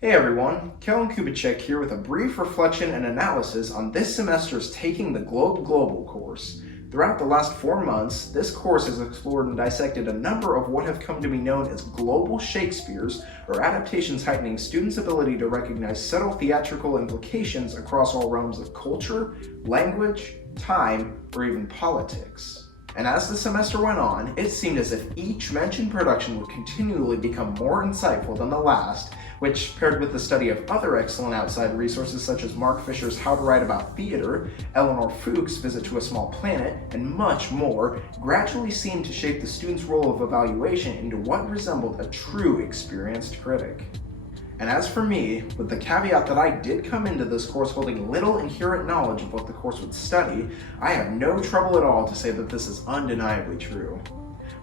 Hey everyone, Kellan Kubicek here with a brief reflection and analysis on this semester's Taking the Globe Global course. Throughout the last 4 months, this course has explored and dissected a number of what have come to be known as global Shakespeares, or adaptations heightening students' ability to recognize subtle theatrical implications across all realms of culture, language, time, or even politics. And as the semester went on, it seemed as if each mentioned production would continually become more insightful than the last, which, paired with the study of other excellent outside resources such as Mark Fisher's How to Write About Theater, Eleanor Fuchs' Visit to a Small Planet, and much more, gradually seemed to shape the student's role of evaluation into what resembled a true experienced critic. And as for me, with the caveat that I did come into this course holding little inherent knowledge of what the course would study, I have no trouble at all to say that this is undeniably true.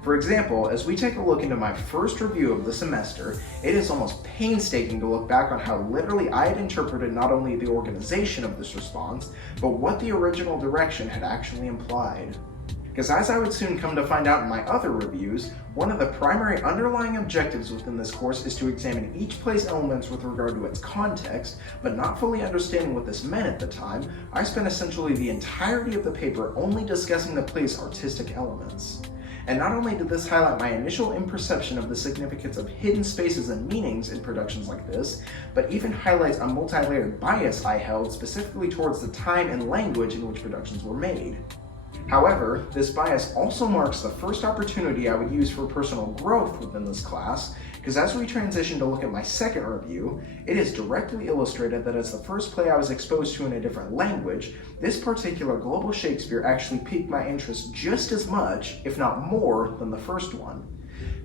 For example, as we take a look into my first review of the semester, it is almost painstaking to look back on how literally I had interpreted not only the organization of this response, but what the original direction had actually implied. Because as I would soon come to find out in my other reviews, one of the primary underlying objectives within this course is to examine each play's elements with regard to its context, but not fully understanding what this meant at the time, I spent essentially the entirety of the paper only discussing the play's artistic elements. And not only did this highlight my initial imperception of the significance of hidden spaces and meanings in productions like this, but even highlights a multi-layered bias I held specifically towards the time and language in which productions were made. However, this bias also marks the first opportunity I would use for personal growth within this class, because as we transition to look at my second review, it is directly illustrated that as the first play I was exposed to in a different language, this particular global Shakespeare actually piqued my interest just as much, if not more, than the first one.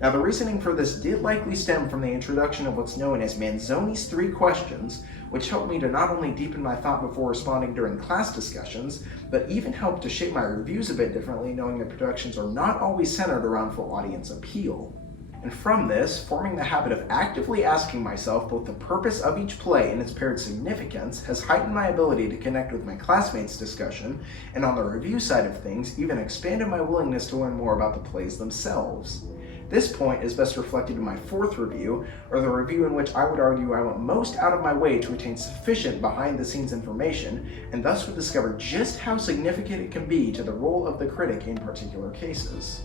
Now, the reasoning for this did likely stem from the introduction of what's known as Manzoni's 3 questions, which helped me to not only deepen my thought before responding during class discussions, but even helped to shape my reviews a bit differently, knowing that productions are not always centered around full audience appeal. And from this, forming the habit of actively asking myself both the purpose of each play and its paired significance has heightened my ability to connect with my classmates' discussion, and on the review side of things, even expanded my willingness to learn more about the plays themselves. This point is best reflected in my fourth review, or the review in which I would argue I went most out of my way to attain sufficient behind-the-scenes information, and thus would discover just how significant it can be to the role of the critic in particular cases.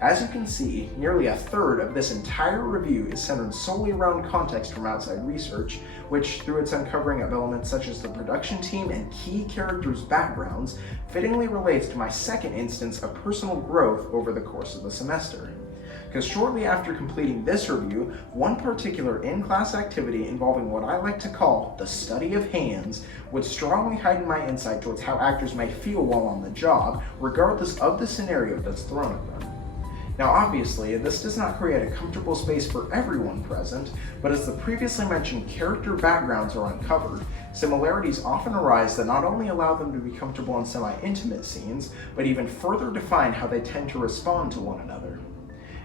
As you can see, nearly a third of this entire review is centered solely around context from outside research, which, through its uncovering of elements such as the production team and key characters' backgrounds, fittingly relates to my second instance of personal growth over the course of the semester. Because shortly after completing this review, one particular in-class activity involving what I like to call the study of hands would strongly heighten my insight towards how actors might feel while on the job, regardless of the scenario that's thrown at them. Now obviously, this does not create a comfortable space for everyone present, but as the previously mentioned character backgrounds are uncovered, similarities often arise that not only allow them to be comfortable in semi-intimate scenes, but even further define how they tend to respond to one another.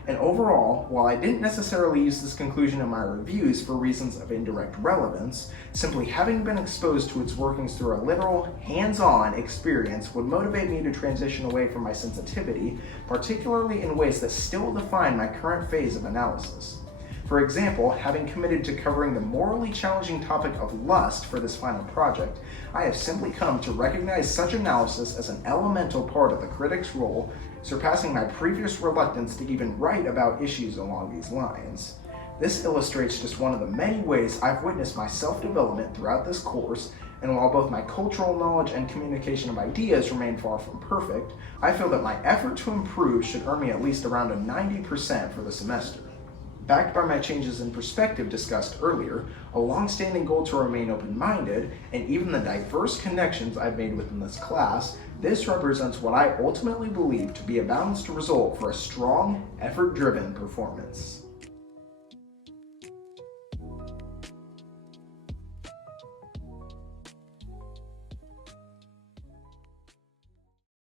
And overall, while I didn't necessarily use this conclusion in my reviews for reasons of indirect relevance, simply having been exposed to its workings through a literal, hands-on experience would motivate me to transition away from my sensitivity, particularly in ways that still define my current phase of analysis. For example, having committed to covering the morally challenging topic of lust for this final project, I have simply come to recognize such analysis as an elemental part of the critic's role, surpassing my previous reluctance to even write about issues along these lines. This illustrates just one of the many ways I've witnessed my self-development throughout this course, and while both my cultural knowledge and communication of ideas remain far from perfect, I feel that my effort to improve should earn me at least around a 90% for the semester. Backed by my changes in perspective discussed earlier, a long-standing goal to remain open-minded, and even the diverse connections I've made within this class, this represents what I ultimately believe to be a balanced result for a strong, effort-driven performance.